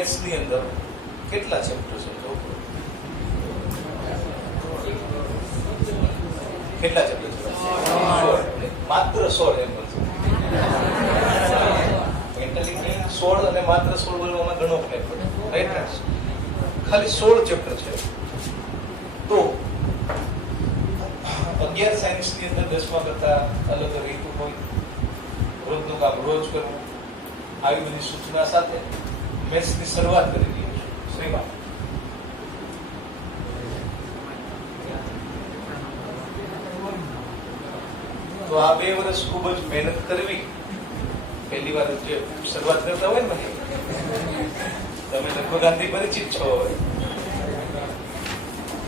Maths ની અંદર કેટલા ચેપ્ટર છે? કેટલા ચેપ્ટર છે? 16. માત્ર 16 એમ બોલશે. મેન્ટલી 16 અને માત્ર 16 બોલવામાં ઘણો ફેર પડે, રાઈટ? ખાલી 16 ચેપ્ટર છે. તો 11 સાયન્સ ની અંદર 10મા કરતા અલગ રીત હોય, રોજનું કામ રોજ કરવું, આવી બધી સૂચના સાથે મેથ્સ ની શરૂઆત કરી દીધી છે. શ્રીમાં તો આ 2 વર્ષ ખૂબ જ મહેનત કરવી. પહેલી વાર જે શરૂઆત કરતા હોય ને, તમે લગભગ આથી પરિચિત છો.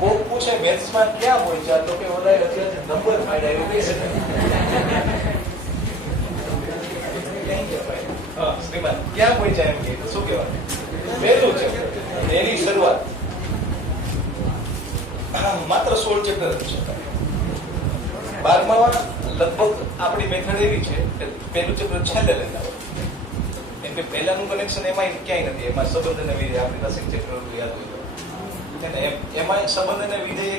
કોક પૂછે મેથ્સમાં ક્યાં હોય છે, તો કે ઓલા અત્યારે નંબર ફાઈડ આવ્યો કહી શકાય. હા શ્રીમાન, ક્યાં હોય છે એમ કે તો શું કહેવાય? પહેલું છે એની શરૂઆત. માત્ર 16 ચેપ્ટર છે. 12માં લગભગ આપણી મેથડ એવી છે કે પહેલું ચેપ્ટર છેલ્લે લઈને આવે, કેમ કે પહેલાનું કનેક્શન એમાં ક્યાંય નથી. એમાં સંબંધ અને વિધેય આપણી પાસે ચેપ્ટર યાદ હોય એમાં સંબંધ અને વિધેય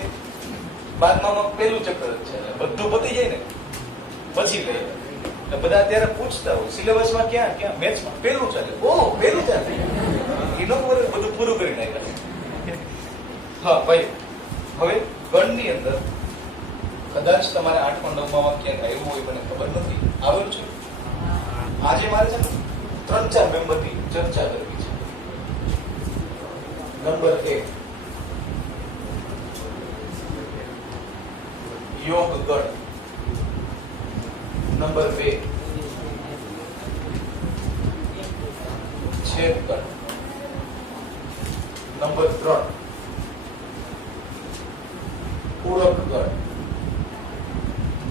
12માં પહેલું ચેપ્ટર જ છે. બધું પતી જાય ને પછી લઈએ. બધા અત્યારે પૂછતા હોય સિલેબસમાં ક્યાં મેથ્સમાં પહેલું ચાલે. ઓહ પહેલું ચાલે, એનો બધું પૂરું કરી નાખ્યા. હા ભાઈ, હવે ગણની અંદર કદાચ તમારે 8મા 9મા ક્યાંક આવ્યું હોય, મને ખબર નથી. આવેલું છે. આજે મારે છે ને 3-4 મેમ્બરની ચર્ચા કરવી છે. નંબર 1 યોગ ગણ. નંબર 2 છેદ ગણ. નંબર 3 પૂરક ગણ.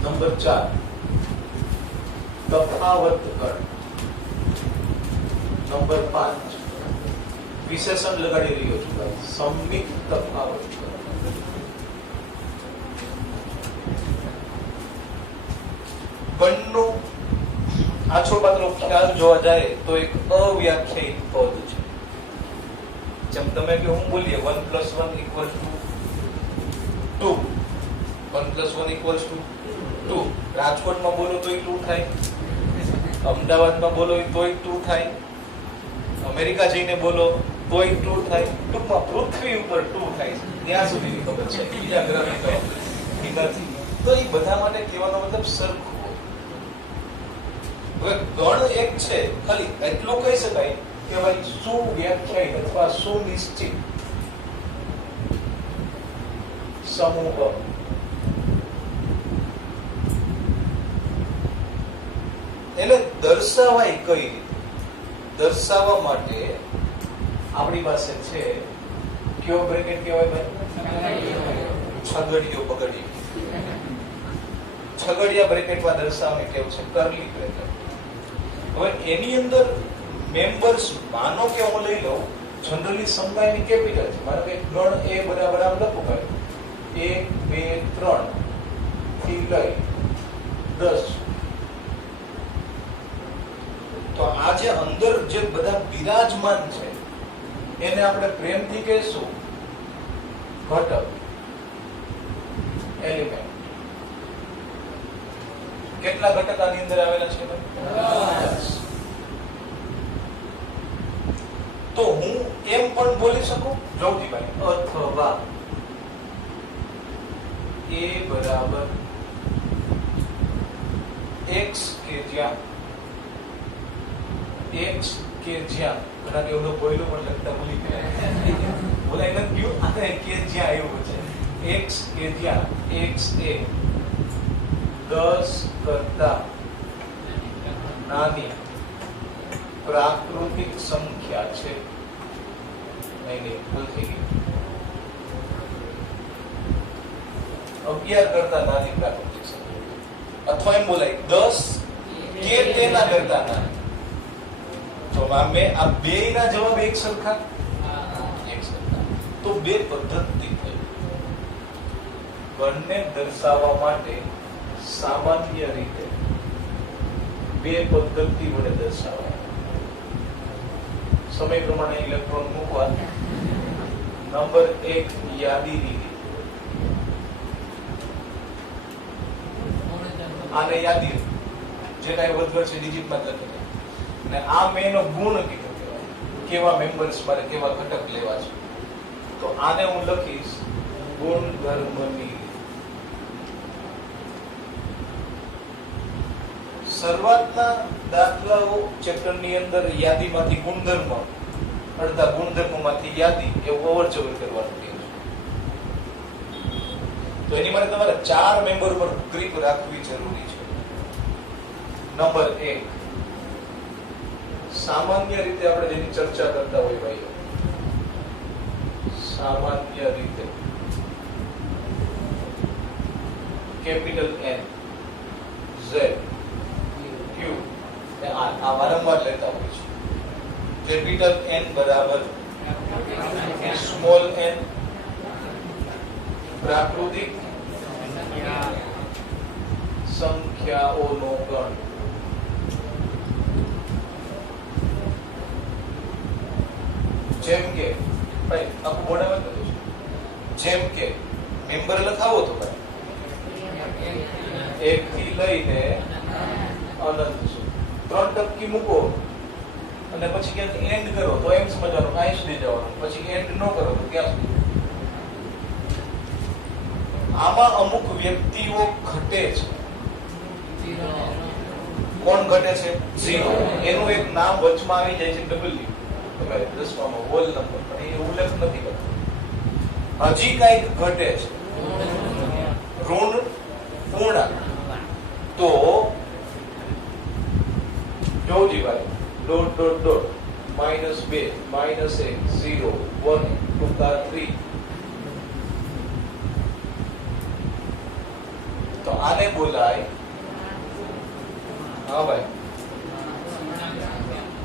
નંબર 4 તફાવત ગણ. નંબર 5 વિશેષણ લગાડી રહ્યો છું ભાઈ, સંમિત તફાવત ગણ. ગણનું આછો પાતળો ખ્યાલ જોવા જાય તો એક અવ્યાખ્યાયિત પદ છે. જેમ તમે કે હું બોલીએ 1 + 1 = 2, 1 + 1 = 2. રાજકોટમાં બોલો તોય 2 થાય, અમદાવાદમાં બોલો તોય 2 થાય, અમેરિકા જઈને બોલો તોય 2 થાય. ટૂંકમાં પૃથ્વી ઉપર 2 થાય ત્યાં સુધીની ખબર છે, બીજા ગ્રહની તો નથી. તો એ બધા માટે કહેવાનો મતલબ સરખું. હવે ગણ એક છે, ખાલી એટલું કહી શકાય કે ભાઈ સુવ્યાખ્યાયિત અથવા સુનિશ્ચિત સમૂહ. એટલે દર્શાવાય કઈ રીતે? દર્શાવવા માટે આપણી પાસે છે કયો બ્રેકેટ કહેવાય ભાઈ? છગડીયો બગડીયો. છગડિયા બ્રેકેટમાં દર્શાવવાની ટેવ છે કર્લી બ્રેકેટ. હવે એની અંદર મેમ્બર્સ માનો કે હું લઈ લઉં, જનરલી સમજાયની કેપિટલ છે. માનો કે ગણ એ બરાબર આમ લખું ભાઈ 1 2 3 થી લઈ 10. તો આ જે અંદર જે બધા બિરાજમાન છે એને આપણે પ્રેમથી કહેશું ઘટક, એલિમેન્ટ. કેટલા ઘટક આની અંદર આવેલા છે? 10. તો હું એમ પણ બોલી શકું જોગીભાઈ, અથવા a બરાબર x કે જ્યાં ઘણા કેવડો બોલ્યો પણ લખતા ભૂલી ગયા. બોલાય નથી ગયું, આને કે જ્યાં આવ્યું છે x કે જ્યાં x એ 10 કરતા નાની પ્રાકૃતિક સંખ્યા છે. નહીં ભૂલ થઈ ગઈ. 11 કરતા નાની પ્રાકૃતિક સંખ્યા, અથવા એમ બોલાય 10 કે તેના કરતા નાની. તો મેં આ બે ના જવાબ એક સરખા. તો બે પદ્ધતિ થઈ. ગણને દર્શાવવા માટે સામાન્ય રીતે બે પદ્ધતિ વડે દર્શાવાય. સમય પ્રમાણે ઇલેક્ટ્રોન મૂકવા. નંબર 1 યાદી રીત. આને યાદી જે કાંઈ વધઘટ છે ડિજિટમાં જ લખી દે. અને આ મેં એનો ગુણ કીધો કહેવાય, કેવા મેમ્બર્સ મારે કેવા ઘટક લેવા છે. તો આને હું લખીશ ગુણધર્મની. શરૂઆતના દાખલાઓ ચેપ્ટરની અંદર યાદીમાંથી ગુણધર્મ, અડધા ગુણધર્મમાંથી યાદી એવું અવરજવર કરવાનું કહે છે. તો એની માટે તમારે 4 મેમ્બર પર ગ્રીપ રાખવી જરૂરી છે. નંબર 1, સામાન્ય રીતે આપણે જેની ચર્ચા કરતા હોય ભાઈઓ, સામાન્ય રીતે કેપિટલ N Z Q આ વારંવાર લેતા હોય છે. કેપિટલ N બરાબર સ્મોલ n પ્રાકૃતિક સંખ્યાઓનો ગણ. જેમ કે ભાઈ આખું મોઢામાં જ લખું છું. જેમ કે મેમ્બર લખાવો તો ભાઈ 1 થી લઈને અનંત સુધી 3 ટપકી મૂકો અને પછી ક્યાંક એન્ડ કરો તો એમ સમજવાનું કાંઈ સુધી જવાનું, પછી એન્ડ ન કરો તો ક્યાં સુધી. આમાં અમુક વ્યક્તિઓ ઘટે છે. કોણ ઘટે છે? 0. એનું એક નામ વચમાં આવી જાય છે W. દસમામાં હોલ નંબર, પણ એ ઉલ્લેખ નથી કરતો. હજી કઈક ઘટે છે, ઋણ પૂર્ણાંક. તો જોજી ભાઈ ડોટ ડોટ ડોટ -2 -1 0 1 2 3. તો આને બોલાય, હા ભાઈ,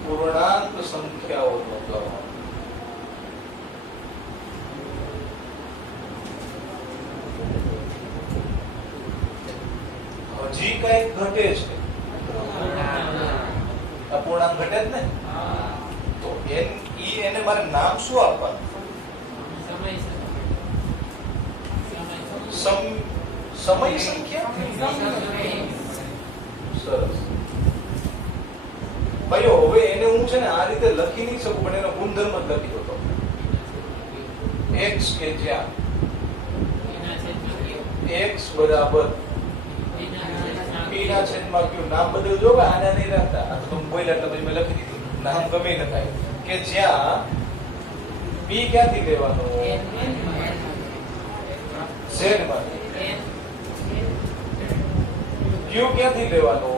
પૂર્ણાંક સંખ્યાઓનો ગણ. હજી કઈ ઘટે છે, અપૂર્ણાંક ઘટે જ ને. તો એને મારે નામ શું આપવાનું? સમય સંખ્યા. સરસ ભાઈઓ. હવે એને હું છે ને આ રીતે લખી નહીં શકું, પણ એનો ગુણધર્મ જ લખી દો. x કે જ્યાં x બરાબર p ના છેદમાં q. નામ બદલજો, આને નહીં રાખતા. આ તો તમે બોલ્યા એટલે પછી મેં લખી દીધું. નામ ગમે ન થાય. કે જ્યાં p ક્યાંથી લેવાનો? z માંથી. q ક્યાંથી લેવાનો?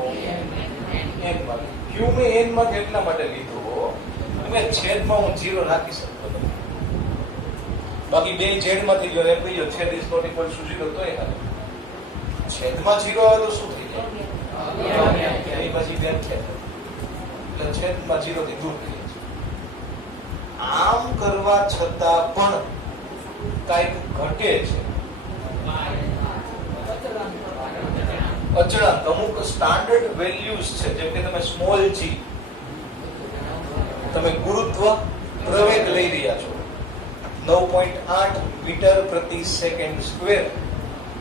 n માંથી. q મેં n માંથી એટલા માટે લીધો અને છેદમાં હું 0 રાખી શકતો નથી. બાકી બે z માંથી જો એમ કહીયો છેદ ઇઝ નોટ ઇક્વલ ટુ 0 તો એ હાલે. છેદમાં 0 આવે તો શું થઈ જાય? એની પછી વ્યાખ્યા. એટલે છેદમાં 0 થી દૂર થઈ જાય. આમ કરવા છતાં પણ કઈક ઘટે છે. અચળાંક, અમુક સ્ટાન્ડર્ડ વેલ્યુઝ છે. જેમ કે તમે સ્મોલ g, તમે ગુરુત્વ પ્રવેગ લઈ રહ્યા છો 9.8 મીટર પ્રતિ સેકન્ડ સ્ક્વેર,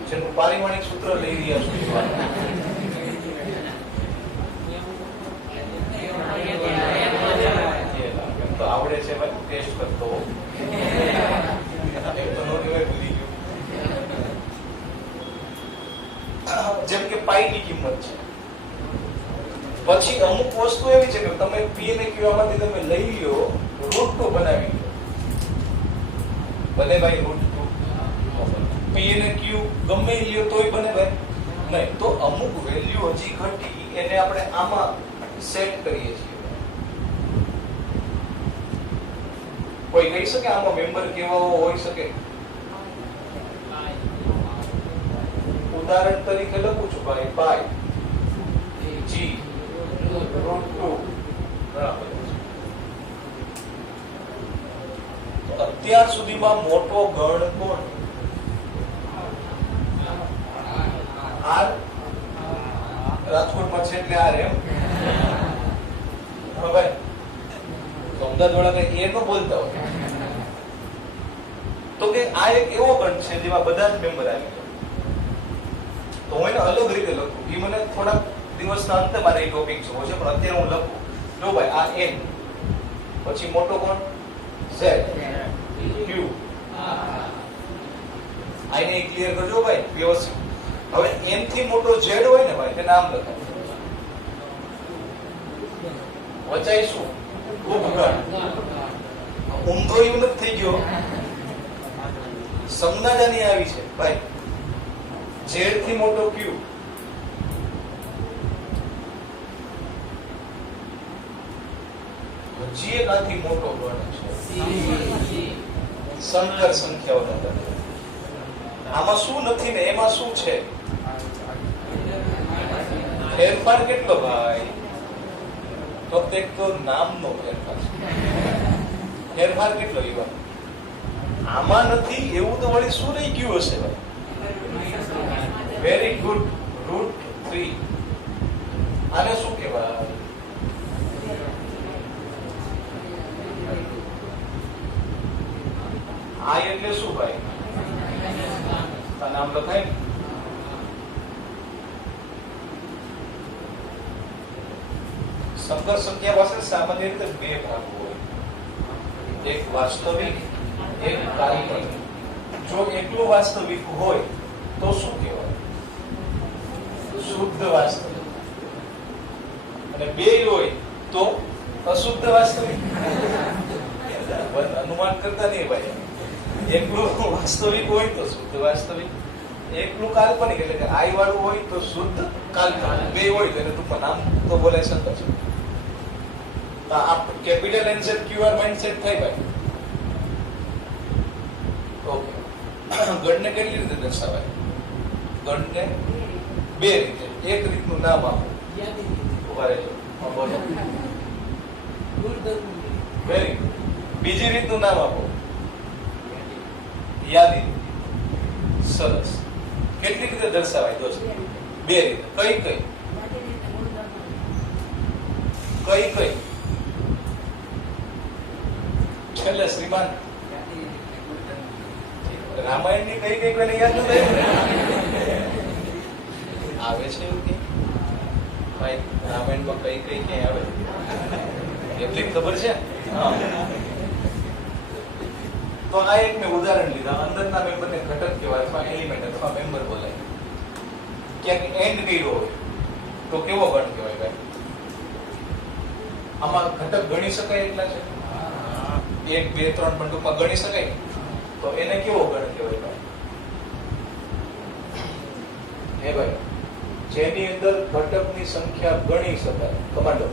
જેનું પારિમાણિક સૂત્ર લઈ રહ્યા છો. તો આવડે છે ભાઈ, ટેસ્ટ કરતો. જેમ કે પાઈ ની કિંમત છે. પછી અમુક વસ્તુ એવી છે કે તમે પી અને ક્યુ માંથી તમે લઈ લ્યો, √2 બનાવી લો. બને ભાઈ √2. પી અને ક્યુ ગમે લ્યો તોય બને ભાઈ નહીં. તો અમુક વેલ્યુ હજી ઘટી, એને આપણે આમાં સેટ કરીએ છીએ. કોઈ કહી શકે આમાં મેમ્બર કેવા હોઈ શકે? ઉદાહરણ તરીકે લખું છું ભાઈ, પાઈ g √2 બરાબર. અત્યાર સુધીમાં મોટો ગણ કોણ? આર. રાજકોટમાં છે એટલે આર એમ. હવે તો અમદાવાદ વાળા કઈ એ ન બોલતા હોય. તો કે આ એક એવો ગણ છે જેમાં બધા જ મેમ્બર આવી જાય. તો હું એને અલગ રીતે લખું. એ મને થોડા દિવસના અંતે મારે એ ટોપિક જોવો છે, પણ અત્યારે હું લખું. જો ભાઈ આ n, પછી મોટો કોણ? z, q. આને ક્લિયર કરજો ભાઈ વ્યવસ્થિત. હવે n થી મોટો z હોય ને ભાઈ, તેને આમ લખાય. વચાઈ શું? ઉપગણ. ઊંધો એવું નથી થઈ ગયો. સંજ્ઞા જ આની આવી છે ભાઈ. z થી મોટો q, હજી એક આથી મોટો ગણ છે સંકર સંખ્યાઓનો ગણ. આમાં શું નથી ને એમાં શું છે? ફેરફાર કેટલો ભાઈ? તો એક તો નામનો ફેરફાર છે. ફેરફાર કેટલો એવા? આમાં નથી એવું તો વળી શું રહી ગયું હશે ભાઈ? Very good, √3. આને શું કહેવાય? આ એટલે શું ભાઈ? આ નામ લખાય ને? સંકર સંખ્યા પાસે સામાન્ય રીતે બે ભાગ હોય, એક વાસ્તવિક, એક કાલ્પનિક. જો એકલું વાસ્તવિક હોય તો શું કહેવાય? શુદ્ધ વાસ્તવિક. અને બે હોય તો અશુદ્ધ વાસ્તવિક. અનુમાન કરતા નહીં ભાઈ. એકલું વાસ્તવિક હોય તો શુદ્ધ વાસ્તવિક, એકલું કાલ્પનિક એટલે કે આઈ વાળું હોય તો શુદ્ધ કાલ્પનિક. બે હોય તો એને ટૂંકમાં નામ તો બોલાય શકે છે. આ કેપિટલ એન સેટ ક્યુઆર માઇન્ડસેટ થાય ભાઈ. ઓકે. ગણને કેટલી રીતે દર્શાવાય? ગણને બે રીતે. એક રીતનું નામ આપો. ઉભા રહેજો. Very good. બીજી રીતનું નામ આપો. યાદી. સરસ. કેટલી રીતે દર્શાવાય? દોસ્ત બે રીતે. કઈ કઈ? કઈ કઈ? છેલ્લે શ્રીમાન રામાયણ ની કઈ કઈ કોઈને યાદ નથી આવે છે એવું કે ભાઈ રામાયણમાં કઈ કઈ ક્યાંય આવે એટલી ખબર છે? તો આ એક મેં ઉદાહરણ લીધા. અંદરના મેમ્બરને ઘટક કહેવાય અથવા એલિમેન્ટ અથવા મેમ્બર બોલાય. ક્યાંક એન્ડ કર્યો હોય તો કેવો ગણ કહેવાય ભાઈ? આમાં ઘટક ગણી શકાય એટલા છે? 1 2 3 પણ ટૂંકમાં ગણી શકાય તો એને કેવો ગણ કહેવાય ભાઈ? હે ભાઈ, જેની અંદર ઘટકની સંખ્યા ગણી શકાય. કમાન્ડો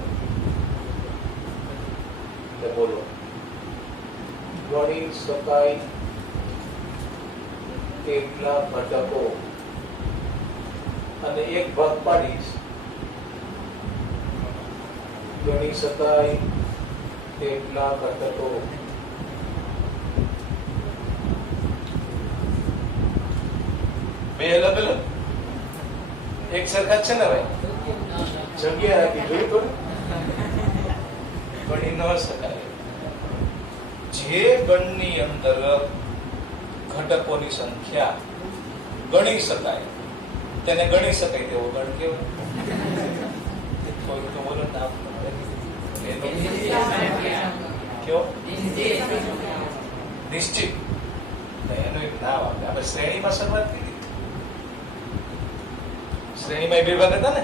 બોલો. ગણી શકાય કેટલા ઘટકો અને એક ભાગ પાડીશ. ગણી શકાય કેટલા ઘટકો. બે અલગ અલગ એક સરખા છે ને ભાઈ? જગ્યા રાખી જોયું તો ગણી ન શકાય. જે ગણની અંદર ઘટકોની સંખ્યા ગણી શકાય તેને ગણી શકાય તેવો ગણ કેવો? કોઈ તો બોલો નામ. કયો? નિશ્ચિત. એનું એક નામ આપે. આપણે શ્રેણીમાં શરૂઆત કરી. શ્રેણીમાં બે ભાગ હતા ને.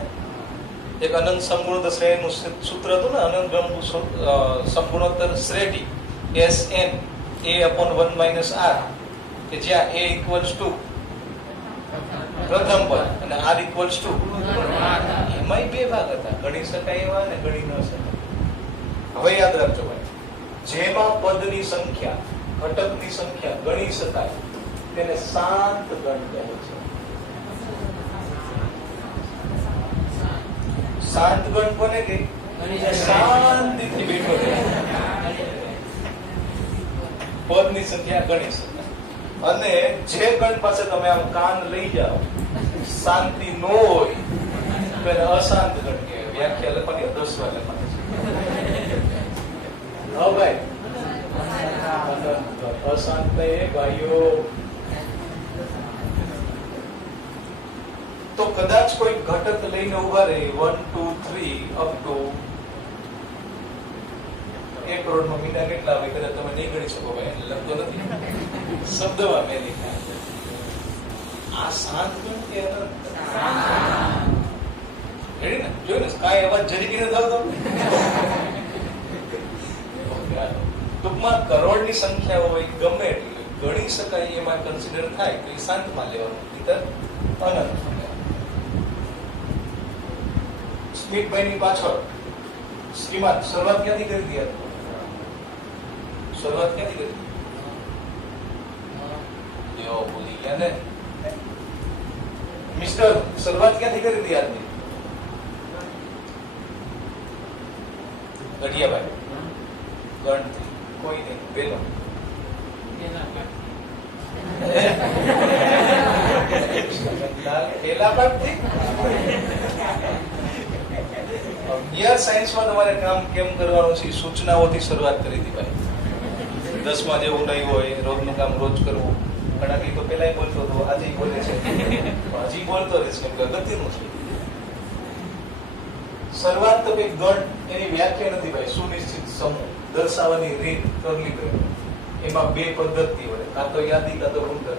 એક અનંત સંપૂર્ણ શ્રેણીનું સૂત્ર હતું ને, અનંત સંપૂર્ણોત્તર શ્રેણી Sn a/1 - r, કે જ્યાં a ઇક્વલ્સ ટુ પ્રથમ પદ અને r ઇક્વલ્સ ટુ. એમાંય બે ભાગ હતા, ગણી શકાય એવા અને ગણી ન શકાય. હવે યાદ રાખજો ભાઈ, જેમાં પદની સંખ્યા ઘટકની સંખ્યા ગણી શકાય તેને શાંત ગણ કહે છે. શાંત ગણ કોને કે? શાંતિથી બેઠો રહે. પદની સંખ્યા ગણી શકાય. અને જે ગણ પાસે તમે આમ કાન લઈ જાઓ, શાંતિ ન હોય તો એને અશાંત ગણ કહેવાય. વ્યાખ્યા લખવાની 10 વાર લખવાની છે. હા ભાઈ, અશાંત ભાઈઓ. તો કદાચ કોઈ ઘટક લઈને ઉભા રહે 1 2 3 અપ ટુ 1 કરોડ નો મીંડા કેટલા આવે કદાચ તમે નહીં ગણી શકો ભાઈ, એટલે લખતો નથી શબ્દમાં મેં લીધા. આ શાંત કે રેડી ને, જોયું ને કાંઈ અવાજ જરી નથી આવતો. ટૂંકમાં કરોડની સંખ્યા હોય ગમે એટલી ગણી શકાય એમાં કન્સિડર થાય તો એ શાંતમાં લેવાનું, નહીંતર અનંત. સ્મિતભાઈની પાછળ શ્રીમાન શરૂઆત ક્યાંથી કરી હતી? શરૂઆત ક્યાંથી કરી? જો ભૂલી ગયા ને મિસ્ટર, શરૂઆત ક્યાંથી કરી હતી આજની? ગઢિયાભાઈ ગણથી કોઈ નહીં, પેલો પેલા પાઠથી. સાયન્સમાં તમારે કામ કેમ કરવાનું છે સૂચનાઓથી શરૂઆત કરી હતી ભાઈ. 10માં જેવું નહીં હોય, રોજનું કામ રોજ કરવું. ઘણા કઈ તો પેલા બોલતો હતો, આજે બોલે છે, હજી બોલતો રહેશે કેમ કે અગત્યનું છે. શરૂઆત તો કઈ ગણ એની વ્યાખ્યા નથી ભાઈ. સુનિશ્ચિત સમૂહ દર્શાવવાની રીત કરલી કરે. એમાં બે પદ્ધતિ હોય, કાં તો યાદી કાં તો ગુણતર.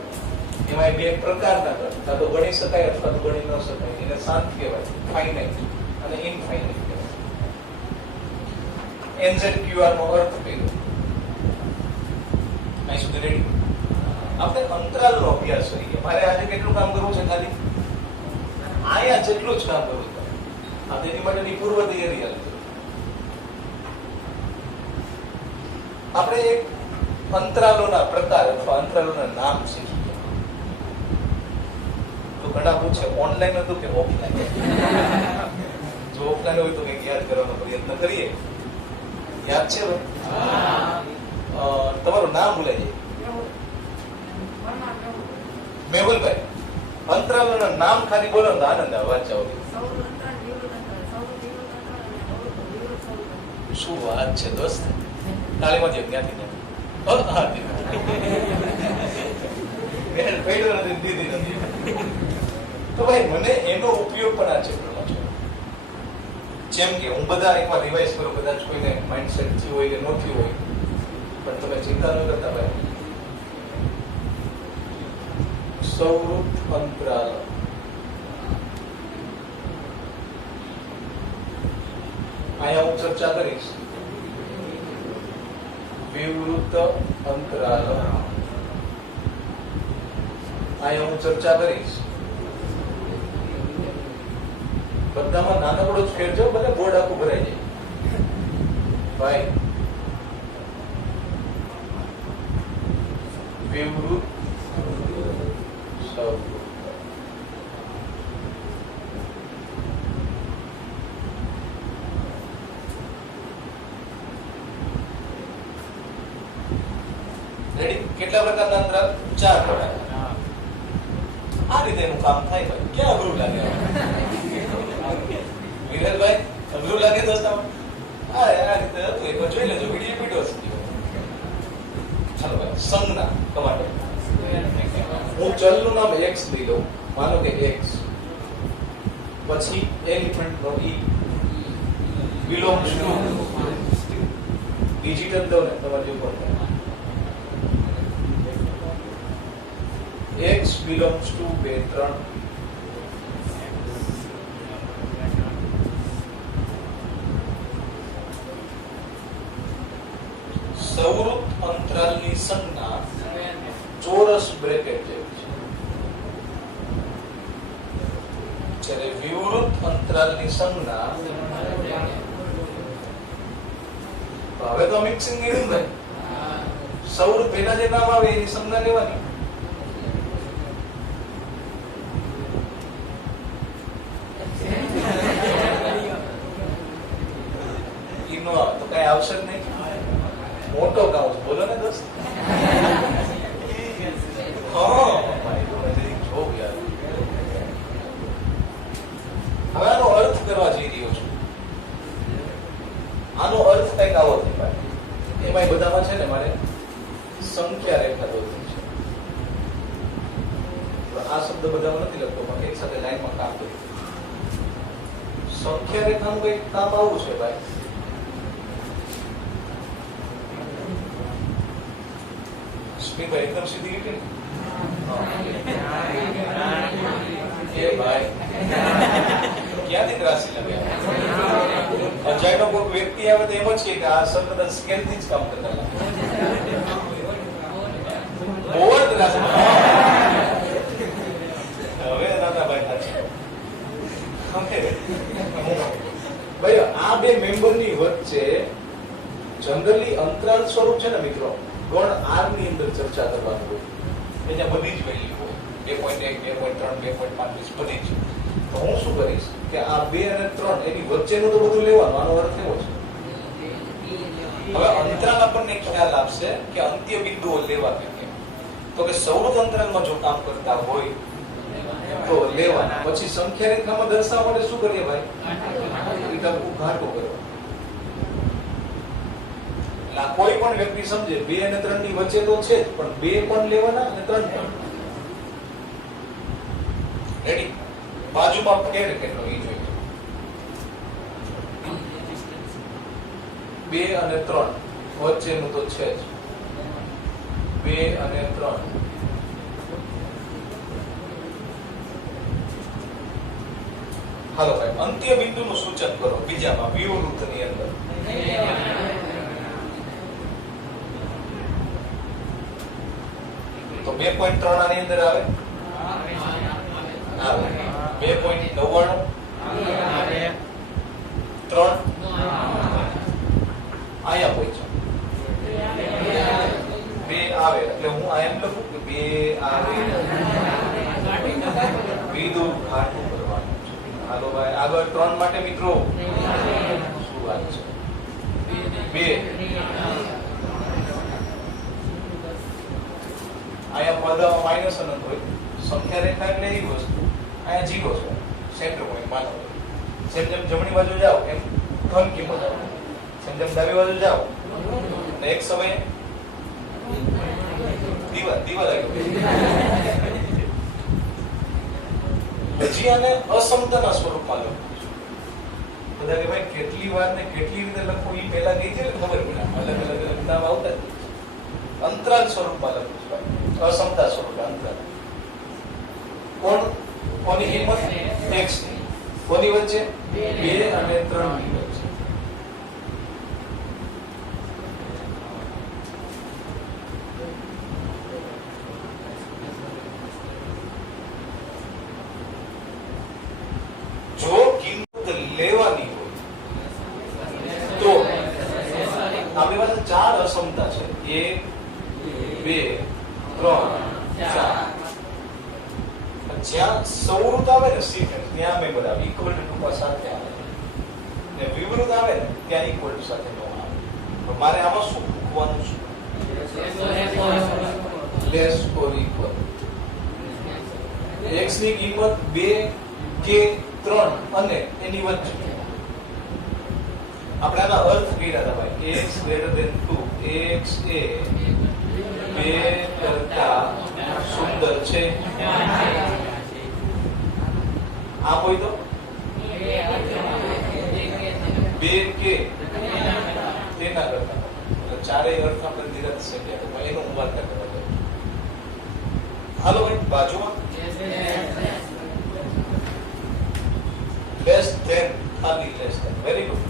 એમાં બે પ્રકારના ગણ, કાં તો ગણી શકાય અથવા તો ગણી ન શકાય. એને શાંત કહેવાય, ફાઇનાઇટ અને ઇનફાઇનાઇટ કહેવાય. NZQR નો અર્થ કર્યો. અહીં સુધી રેડી? આપણે અંતરાલનો અભ્યાસ કરીએ. મારે આજે કેટલું કામ કરવું છે? ખાલી આયા જેટલું જ કામ કરવું છે. આ તેની માટેની પૂર્વ તૈયારી હાલ. આપણે એક અંતરાલોના પ્રકાર અથવા અંતરાલોના નામ શીખીએ. તો ઘણા પૂછે ઓનલાઈન હતું કે ઓફલાઈન? જો ઓફલાઈન હોય તો કંઈક યાદ કરવાનો પ્રયત્ન કરીએ. યાદ છે ભાઈ? તમારું નામ ભૂલાઈ જાય. મેહુલભાઈ, અંતરાલોના નામ ખાલી બોલો તો આનંદ આવે. વાત ચાલો. શું વાત છે દોસ્ત? તાળીમાં જેમ ત્યાંથી તો ભાઈ મને એનો ઉપયોગ પણ આ ચેપ્ટરમાં છે. જેમ કે હું બધા એકવાર રિવાઇઝ કરું, કદાચ કોઈને માઇન્ડસેટ થયું હોય કે ન થયું હોય, પણ તમે ચિંતા ન કરતા ભાઈ. સૌરભ અંતરાલ, અહીંયા હું ચર્ચા કરીશ. વિવૃત અંતરાલ, અહીંયા હું ચર્ચા કરીશ. બધામાં નાનકડો જ ફેર છે, બધા બોર્ડ આખું ભરાઈ જાય ભાઈ. વિવૃત સૌરભ, કેટલા પ્રકારના અંતરાલ? 4 પ્રકાર. આ રીતે એનું કામ થાય ભાઈ. ક્યાં અઘરું લાગે? વિરલભાઈ અઘરું લાગે દોસ્તામાં? આ રીતે હતું, એક જોઈ લેજો, વિડીયો વિડીયો સુધી. ચાલો ભાઈ, સંજ્ઞા કમાન્ડો. હું ચલનું નામ x લઈ લઉં, માનો કે x, પછી એલિફન્ટ નો e બિલોંગ્સ ટુ ડિજિટલ દો ને તમારે જો પડે. X belongs to 2 3. સૌરભ અંતરાલની સંજ્ઞા ચોરસ બ્રેકેટ જેવી છે, જ્યારે વિવૃત અંતરાલની સંજ્ઞા હવે તો મિક્સિંગ કર્યું ભાઈ. સૌરભ પેલા જે નામ આવે એની સંજ્ઞા લેવાની. તો કઈ આવશે જ નહીં. મોટો ગાઉસ બોલો ને દોસ્ત. હવે આનો અર્થ કરવા જઈ રહ્યો છું. આનો અર્થ કઈક આવો થાય. સંખ્યા રેખા દોરવી છે. તો આ શબ્દ બધામાં નથી લખતો પણ એક સાથે લાઈનમાં કામ કરી. સંખ્યા રેખાનું કઈ કામ આવું છે ભાઈ. સ્પીકર એકદમ સીધી રીતે એ ભાઈ ક્યાંથી રાશિ લાગ્યા? અજાયનો કોઈ વ્યક્તિ આવે તો એમ જ કે આ સર કદાચ સ્કેલ થી જ કામ કરતા બોર્ડ રાશિ. હવે દાદાભાઈ ભાઈ આ બે મેમ્બર ની વચ્ચે જનરલી અંતરાલ સ્વરૂપ છે ને મિત્રો, ગણ આર ની અંદર ચર્ચા કરવાનું હોય. ત્યાં બધી જ વેલ્યુ હોય 2.1, 2.3, 2.35 બધી જ. તો હું શું કરીશ કે આ 2 અને 3 એની વચ્ચેનું તો બધું લેવાનું. આનો અર્થ એવો છે. હવે અંતરાલ આપણને ખ્યાલ આપશે કે અંત્ય બિંદુઓ લેવા કે કેમ. તો કે સૌરથ અંતરાલમાં જો કામ કરતા હોય તો લેવાના. પછી સંખ્યા રેખામાં દર્શાવવા માટે શું કરીએ ભાઈ? ટપકું ઘાટું કરવાનું. કોઈ પણ વ્યક્તિ સમજે 2 અને 3 ની વચ્ચે તો છે જ, પણ 2 પણ લેવાના અને 3 પણ. રેડી? બાજુમાં ફેર કેટલો એ જોઈએ. 2 અને 3 વચ્ચેનું તો છે જ. 2 અને 3 હાલો ભાઈ, અંત્ય બિંદુનું સૂચન કરો બીજામાં વિવૃતની અંદર. તો 2.3 આની અંદર આવે. 2.99 3 આયા પૂછો 2 આવે એટલે હું આ એમ લખું કે 2 આવે. વિદુ ઘાટું કરવાનું છે. હાલો ભાઈ આગળ 3 માટે મિત્રો શું વાત છે? 2 અહીંયા પદમાં માઈનસ અનંત હોય. સંખ્યા રેખા એટલે એવી વસ્તુ. અહીંયા જીરો છે સેન્ટર પોઈન્ટ માનો. જેમ જેમ જમણી બાજુ જાઓ એમ ધન કિંમત આવે. જેમ જેમ ડાબી બાજુ જાઓ તો એક સમયે દીવા લાગી. હજી આને અસમતાના સ્વરૂપમાં લખવું છે. બધા કે ભાઈ કેટલી વાર ને કેટલી રીતે લખવું એ પહેલા કઈ છે ખબર પડે. અલગ અલગ નામ આવતા અંતરાલ સ્વરૂપમાં લખવું છે. અસમતા સ્વરૂપ અંતરાલ. કોની કિંમત? x ની. કોની વચ્ચે? 2 અને 3 ની વચ્ચે. જો કિંમત લેવાની હોય તો આપણી પાસે 4 અસમતા છે. 1, 2, 3, 4. જ્યાં સૌવૃત આવે ને સિક્વન્સ ત્યાં મેમ્બર આવે ઇક્વલ ટુ ટુ સાથે આવે ને વિવૃત આવે ને ત્યાં ઇક્વલ ટુ સાથે નો આવે. તો મારે આમાં શું મૂકવાનું છે? Less or equal. x ની કિંમત 2 કે 3 અને એની વચ્ચે. આપણે આના અર્થ કર્યા હતા ભાઈ. x greater than 2 x એ 2 કરતા સુંદર છે. આ કોઈ તો 2 કે તેના કરતા. ચારેય અર્થ આપણે નિરંત શક્યા એનો ઉલ્લેખ કરવા દો. હાલો ભાઈ બાજુમાં less than ખાલી less than. Very good.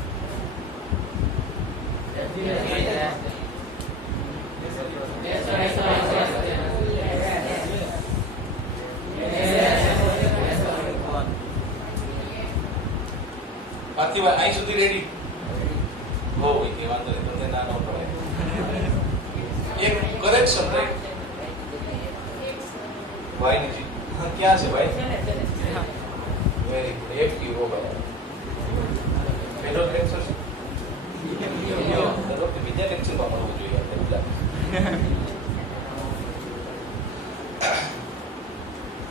પાર્થિભાઈ અહીં સુધી રેડી? બહુ કે વાંધો નહીં, તમને ના ન પડે. એક કરેક્શન રાઈટ ભાઈ ની ક્યાં છે ભાઈ? Very good. એક કી હો ભાઈ. પેલો લેક્ચર છે તો બીજા લેક્ચરમાં મળવું જોઈએ.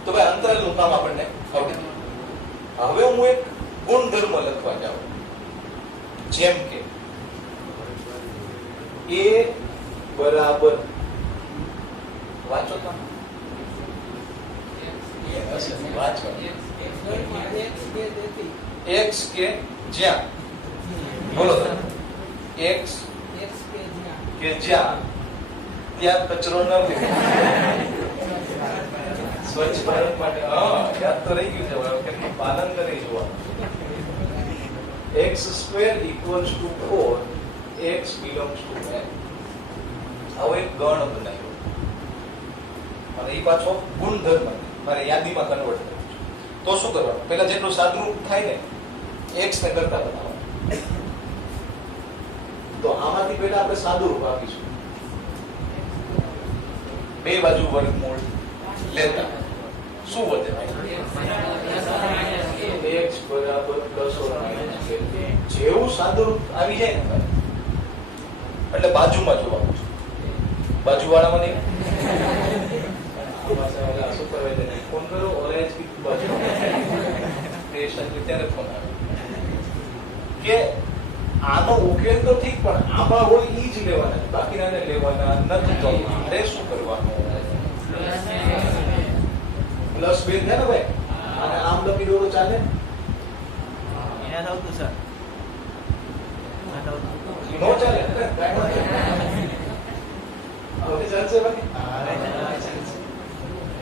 તો ભાઈ અંતરાલનું કામ આપણને હવે હું એક ગુણધર્મ લખવા જાઉં. જેમ કે a બરાબર વાંચો તો વાંચો. x કે જ્યાં, બોલો તો x કે જ્યાં ત્યાં કચરો ન સ્વચ્છ ભારત માટે યાદ તો રહી ગયું છે. કેટલું પાલન કરી જોવાનું. x square equals to 4, x belongs to n. આવો એક ગણ બનાવ્યો અને એ પાછો ગુણધર્મ મારે યાદીમાં કન્વર્ટ કરવું છે. તો શું કરવાનું? પેલા જેટલું સાદુરૂપ થાય ને x ને કરતા બનાવવાનું. તો આમાંથી પહેલા આપણે સાદુરૂપ આપીશું. બે બાજુ વર્ગમૂળ લેતા શું વધે ભાઈ? x બરાબર પ્લસ ઓર માઇનસ કે જેવું સાદુરૂપ આવી જાય ને ભાઈ એટલે બાજુમાં જોવાનું છે. બાજુવાળામાં નહીં. સુપરવાઇઝર ફોન કરો, ઓરેન્જ કી બાજુ સ્ટેશન ત્યારે ફોન આવે કે આનો ઉકેલ તો ઠીક પણ આમાં હોય ઈ જ લેવાના, બાકીનાને લેવાના નથી. તો મારે શું કરવાનું? પ્લસ 2 છે ને ભાઈ, અને આમ લખી દો તો ચાલે? નો ચાલે. હવે ચાલશે ભાઈ?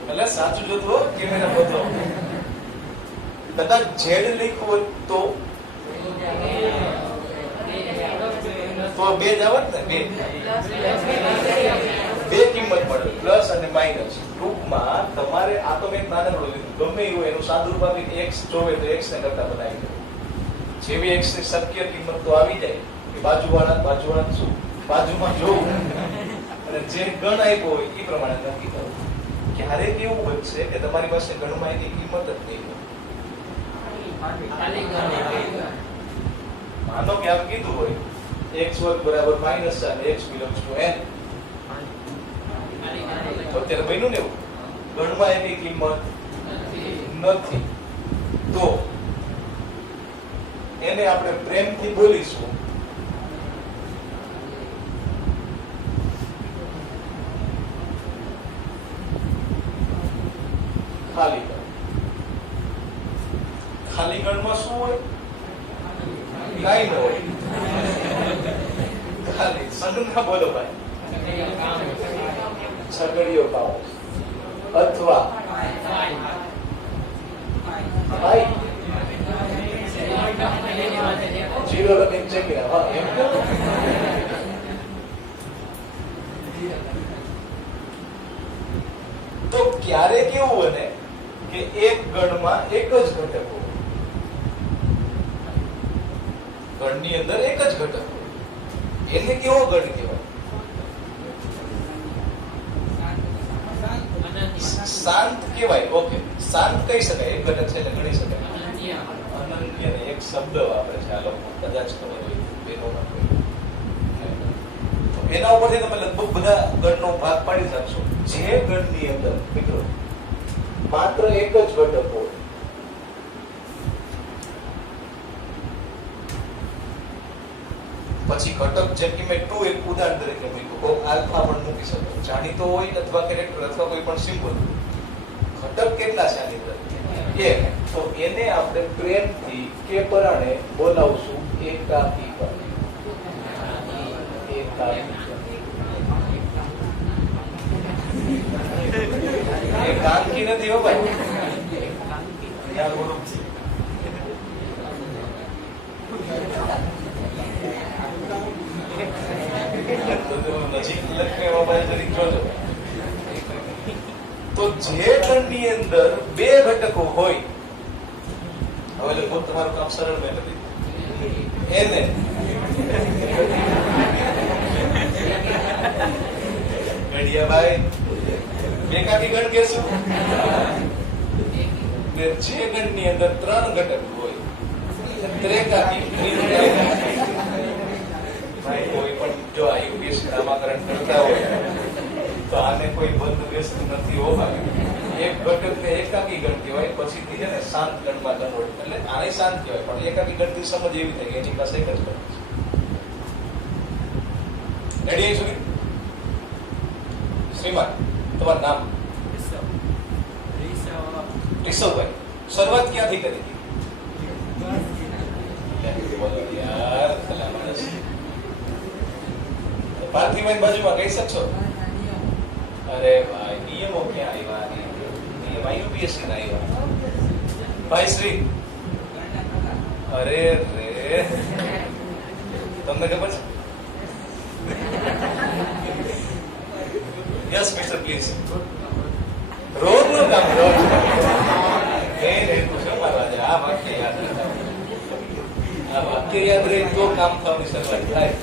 એટલે સાચું જોતો કેમેરા બદલો. કદાચ ઝેડ લખ્યું હોય તો બે જ આવત ને, બે કિંમત મળે, પ્લસ અને માઇનસ. ટૂંકમાં તમારે આ તો મેં નાનકડું લીધું, ગમે એવું એનું સાદુરૂપ આપી x જોવે તો x ને કરતા બનાવી દો. જેવી x ની શક્ય કિંમત તો આવી જાય કે બાજુવાળા શું બાજુમાં જોવું અને જે ગણ આપ્યો હોય એ પ્રમાણે નક્કી કરવું. ક્યારેક એવું બનશે કે તમારી પાસે ગણમાં એની કિંમત જ નહીં હોય. માનો કે આમ કીધું હોય x વર્ગ બરાબર માઇનસ અને x બિલોંગ્સ ટુ n. તો અત્યારે બન્યું ને એવું ગણમાં એની કિંમત નથી, તો એને આપણે પ્રેમથી બોલીશું ખાલી ગણ. ખાલી ગણમાં શું હોય? કાઈ ન હોય. ખાલી સંજ્ઞા બોલો ભાઈ. છગડીયો પાવો અથવા ભાઈ જીરો લખીને ચેક કર્યા. હા એમ કહો. તો ક્યારે કેવું બને કે એક ગણમાં એક જ ઘટક હોય, ગણની અંદર એક જ ઘટક હોય, એને કેવો ગણ કહેવાય? શાંત કહેવાય. ઓકે, શાંત કહી શકાય. એક ઘટક છે એટલે ગણી શકાય. અનન્ય એક શબ્દ વાપરે છે આ લોકો, કદાચ ખબર હોય એનો તો એના ઉપરથી તમે લગભગ બધા ગણનો ભાગ પાડી શકશો. જે ગણની અંદર મિત્રો માત્ર એક જ ઘટક હોય, પછી ઘટક જે કે મેં 2 એક ઉદાહરણ તરીકે મૂક્યું, આલ્ફા પણ મૂકી શકો, જાણીતો હોય અથવા કેરેક્ટર અથવા કોઈ પણ સિમ્બોલ. ઘટક કેટલા છે આની અંદર? એક. તો એને આપણે પ્રેમથી કે પરાણે બોલાવશું એકાકી ગણ. એકાકી નથી હો ભાઈ. ત્યાં બોલો નજીક લખને મોબાઈલ તરીકે જોજો. તો જે ગણની અંદર બે ઘટકો હોય, હવે લગભગ તમારું કામ સરળ મેં કરી એને ગડિયાભાઈ એકાકી ગણ કહેશું. જે ગણની અંદર 3 ઘટક હોય ત્રેકાકી. કોઈ પણ જો આયુર્વેદ નામાકરણ કરતા હોય તો આને કોઈ બંધ વ્યસ્ત નથી હોવા. એક ઘટકને એકાકી ગણ કહેવાય, પછીથી છે ને શાંત ગણમાં કન્વર્ટ. એટલે આને શાંત કહેવાય, પણ એકાકી ગણથી સમજ એવી થાય કે એની પાસે એક જ ગણ છે. રેડી સુધી શ્રીમાન તમારું નામ? રિષભભાઈ. શરૂઆત ક્યાંથી કરી હતી? બોલો યાર, ભલા માણસ. પાર્થિવભાઈ બાજુમાં કહી શકશો? અરે ભાઈ, નિયમો ક્યાં આવ્યા? નિયમ યુપીએસસી ના આવ્યા. ભાઈ શ્રી, અરે રે, તમને ખબર છે? Yes mister please. રોજ નું કામ, રોજ. આ વાક્ય યાદ રહે તો કામ થવાની શરૂઆત થાય.